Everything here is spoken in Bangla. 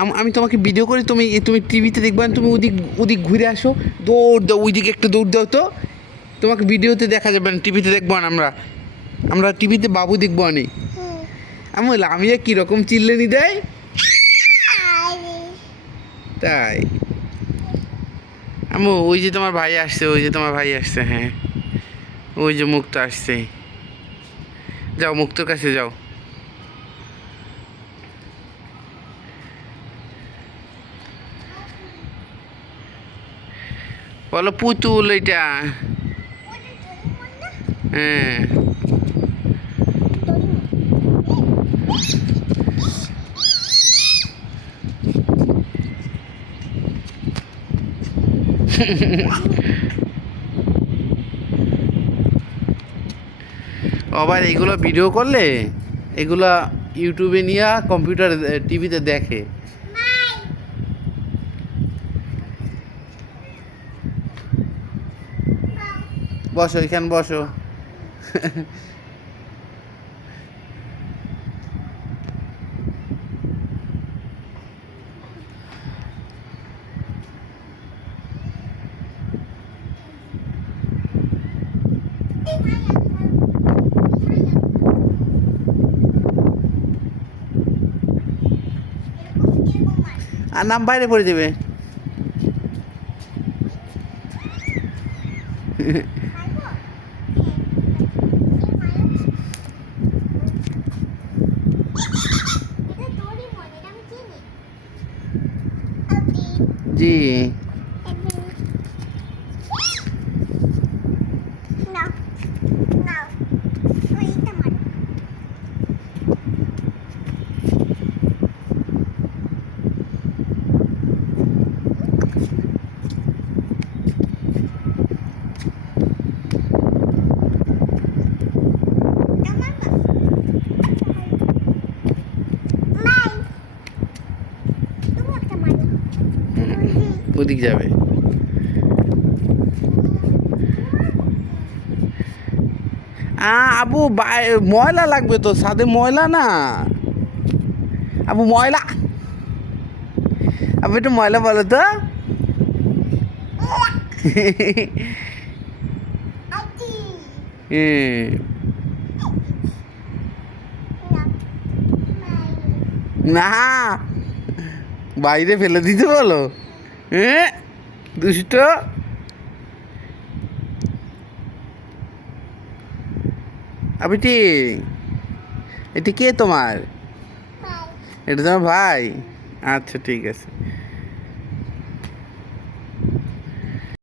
আমি তোমাকে ভিডিও করি, তুমি তুমি টিভিতে দেখবে না, তুমি ওদিক ওদিক ঘুরে আসো, দৌড় দাও ওইদিকে, একটু দৌড় দাও তো। তোমাকে ভিডিওতে দেখা যাবে না, টিভিতে দেখবো না আমরা। আমরা টিভিতে বাবু দেখবো না। আমি লামিয়া কীরকম চিল্লেনি দেয়, তাই আমি ওই যে তোমার ভাই আসছে, ওই যে তোমার ভাই আসছে, হ্যাঁ ওই যে মুক্ত আসছে। যাও মুক্তর কাছে যাও। বলো পুতুল এটা, হ্যাঁ। আবার এইগুলো ভিডিও করলে এগুলা ইউটিউবে নিয়ে কম্পিউটার টিভিতে দেখে। বসো এখানে বসো। আর নাম বাইরে পড়ে যাবে। জি ওদিক যাবে। আবু ময়লা লাগবে তো, সাথে ময়লা না আবু, ময়লা। আবু একটু ময়লা বলো তো। না বাইরে ফেলে দিতে বলো, হ্যাঁ দুষ্ট। আবিটি এটি কে তোমার? এটা তোমার ভাই? আচ্ছা ঠিক আছে।